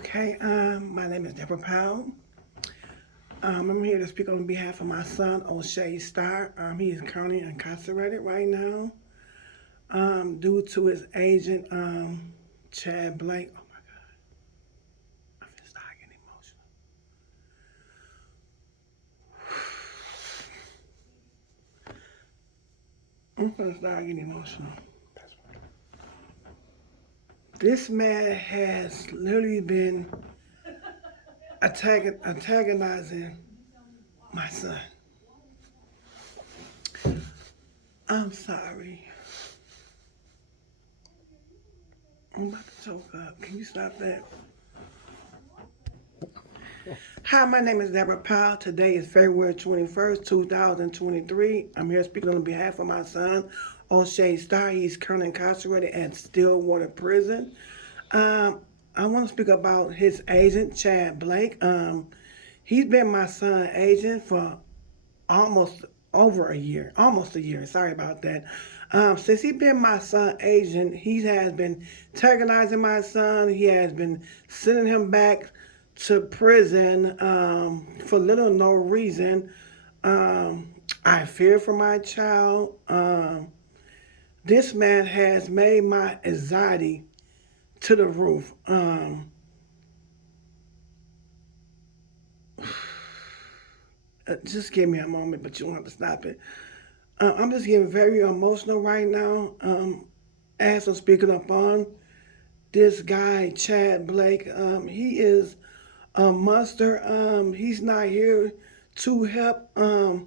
Okay, my name is Deborah Powell. I'm here to speak on behalf of my son, O'Shea Starr. He is currently incarcerated right now due to his agent, Chad Blake. Oh my God, I'm finna start getting emotional. I'm finna start getting emotional. This man has literally been antagonizing my son. I'm sorry. I'm about to choke up. Can you stop that? Hi, my name is Deborah Powell. Today is February 21st, 2023. I'm here speaking on behalf of my son, O'Shea Starr. He's currently incarcerated at Stillwater Prison. I want to speak about his agent, Chad Blake. He's been my son's agent for almost over a year, almost a year. Sorry about that. Since he's been my son agent, he has been antagonizing my son. He has been sending him back to prison for little or no reason. I fear for my child. This man has made my anxiety to the roof. Just give me a moment, but you don't have to stop it. I'm just getting very emotional right now. As I'm speaking up on this guy, Chad Blake, he is a monster. He's not here to help our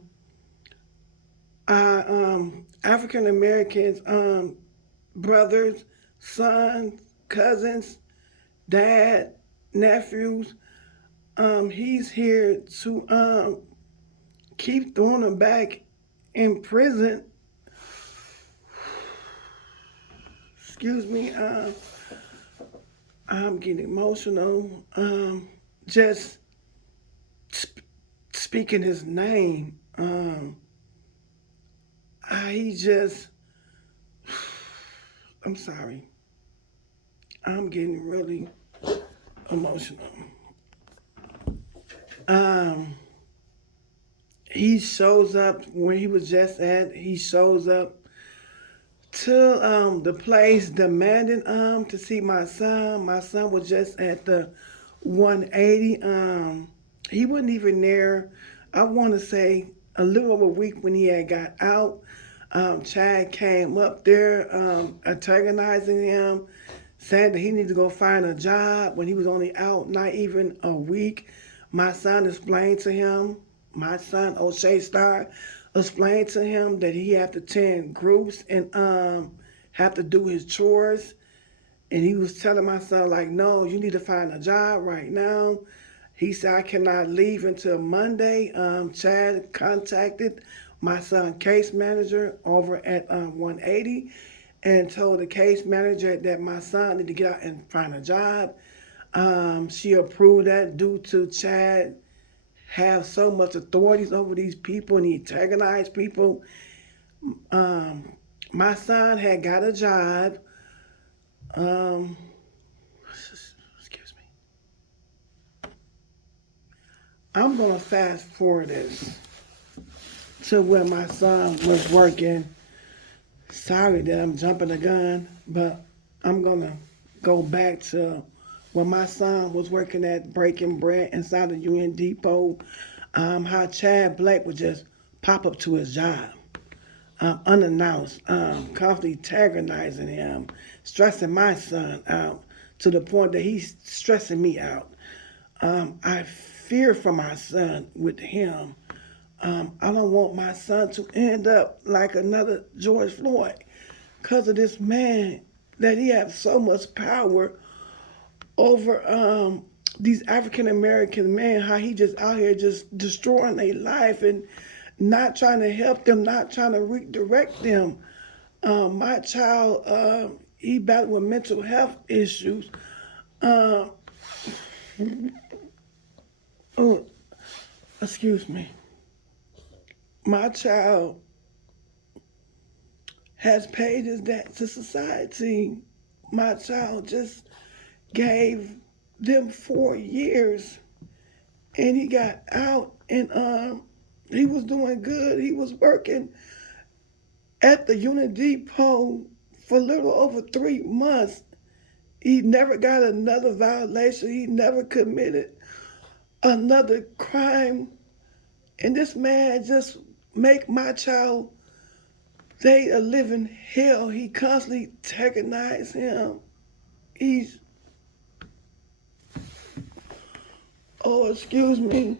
African Americans, brothers, sons, cousins, dad, nephews. He's here to keep throwing them back in prison. Excuse me. I'm getting emotional. Just speaking his name. He just. I'm sorry. I'm getting really emotional. Um, he shows up where he was just at. He shows up to the place demanding to see my son. My son was just at the 180. He wasn't even there. I want to say a little over a week when he had got out. Chad came up there antagonizing him, saying that he needed to go find a job when he was only out not even a week. My son explained to him, my son O'Shea Starr explained to him that he had to attend groups and have to do his chores. And he was telling my son, like, no, you need to find a job right now. He said, I cannot leave until Monday. Chad contacted my son case manager over at 180 and told the case manager that my son needed to get out and find a job. She approved that due to Chad have so much authorities over these people and he antagonized people. Um, my son had got a job. Um, excuse me. I'm gonna fast forward this to where my son was working. Sorry that I'm jumping the gun, but I'm gonna go back to when my son was working at breaking bread inside the Union Depot. How Chad Blake would just pop up to his job unannounced, constantly antagonizing him, stressing my son out to the point that he's stressing me out. I fear for my son with him. I don't want my son to end up like another George Floyd because of this man that he has so much power over these African American men, how he just out here just destroying their life and not trying to help them, not trying to redirect them. My child, he battled with mental health issues. Uh, oh, excuse me. My child has paid his debt to society. My child just gave them 4 years, and he got out, and he was doing good. He was working at the Union Depot for a little over 3 months. He never got another violation. He never committed another crime. And this man just make my child, they a living hell. He constantly antagonize him. He's, oh, excuse me.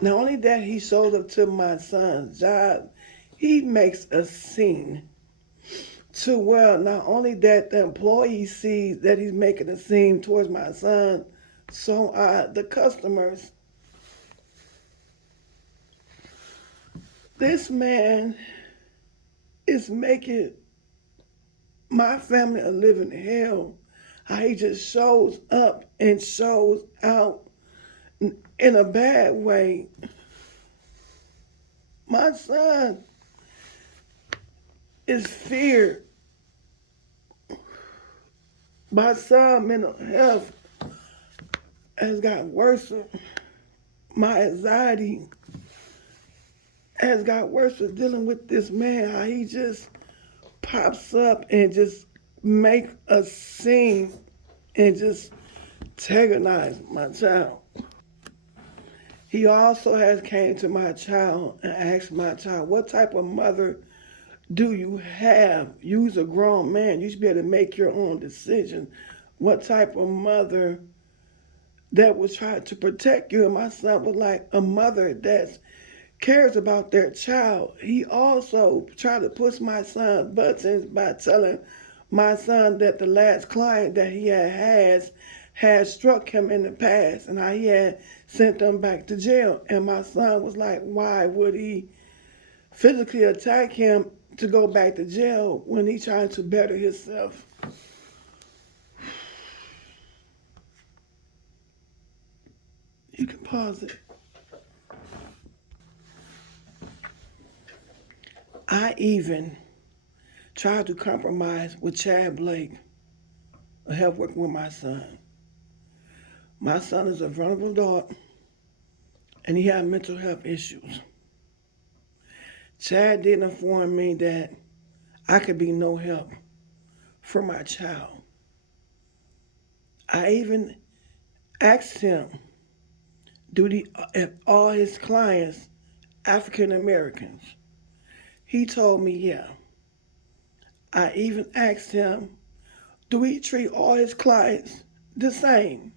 Not only that, he showed up to my son's job, he makes a scene. To well, not only that the employee sees that he's making a scene towards my son, so the customers. This man is making my family a living hell. How he just shows up and shows out in a bad way. My son is feared. My son's mental health has gotten worse. My anxiety has got worse with dealing with this man. How he just pops up and just make a scene and just antagonize my child. He also has came to my child and asked my child, what type of mother do you have? You's a grown man. You should be able to make your own decision. What type of mother that was trying to protect you? And my son was like, a mother that cares about their child. He also tried to push my son buttons by telling my son that the last client that he had struck him in the past, and how he had sent them back to jail. And my son was like, why would he physically attack him to go back to jail when he trying to better himself? You can pause it. I even tried to compromise with Chad Blake, to help work with my son. My son is a vulnerable adult, and he had mental health issues. Chad did inform me that I could be no help for my child. I even asked him, if all his clients African Americans? He told me, yeah. I even asked him, do he treat all his clients the same?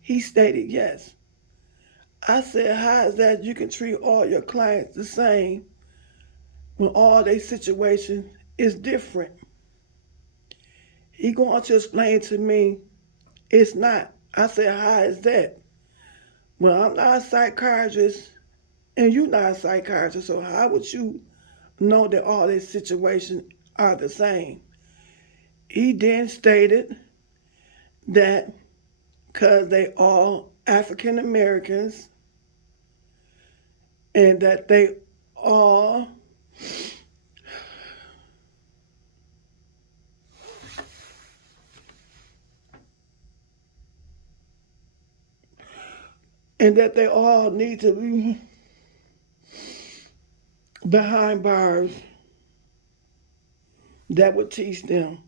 He stated yes. I said, how is that you can treat all your clients the same when all their situation is different? He going to explain to me, it's not. I said, how is that? Well, I'm not a psychiatrist and you're not a psychiatrist, so how would you know that all their situations are the same? He then stated that because they all African Americans and that they all need to be behind bars that would teach them.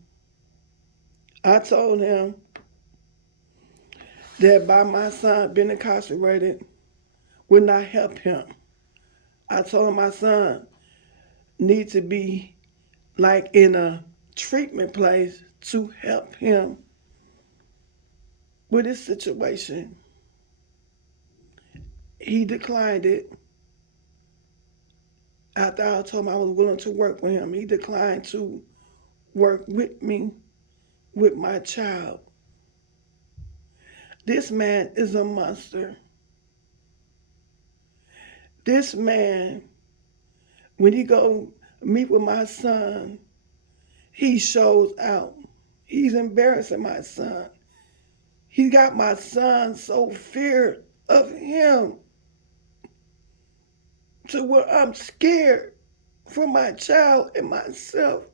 I told him that by my son being incarcerated would not help him. I told him my son needs to be like in a treatment place to help him with his situation. He declined it. After I told him I was willing to work with him, he declined to work with me, with my child. This man is a monster. This man, when he go meet with my son, he shows out. He's embarrassing my son. He got my son so feared of him to where I'm scared for my child and myself.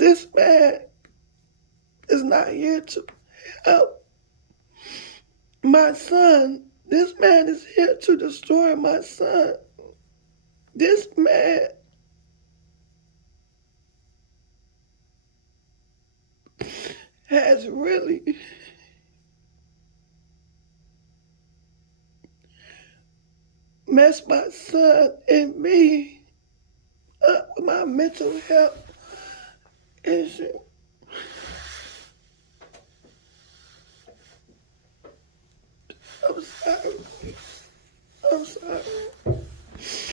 This man is not here to help my son. This man is here to destroy my son. This man has really messed my son and me up with my mental health issue. I'm sorry.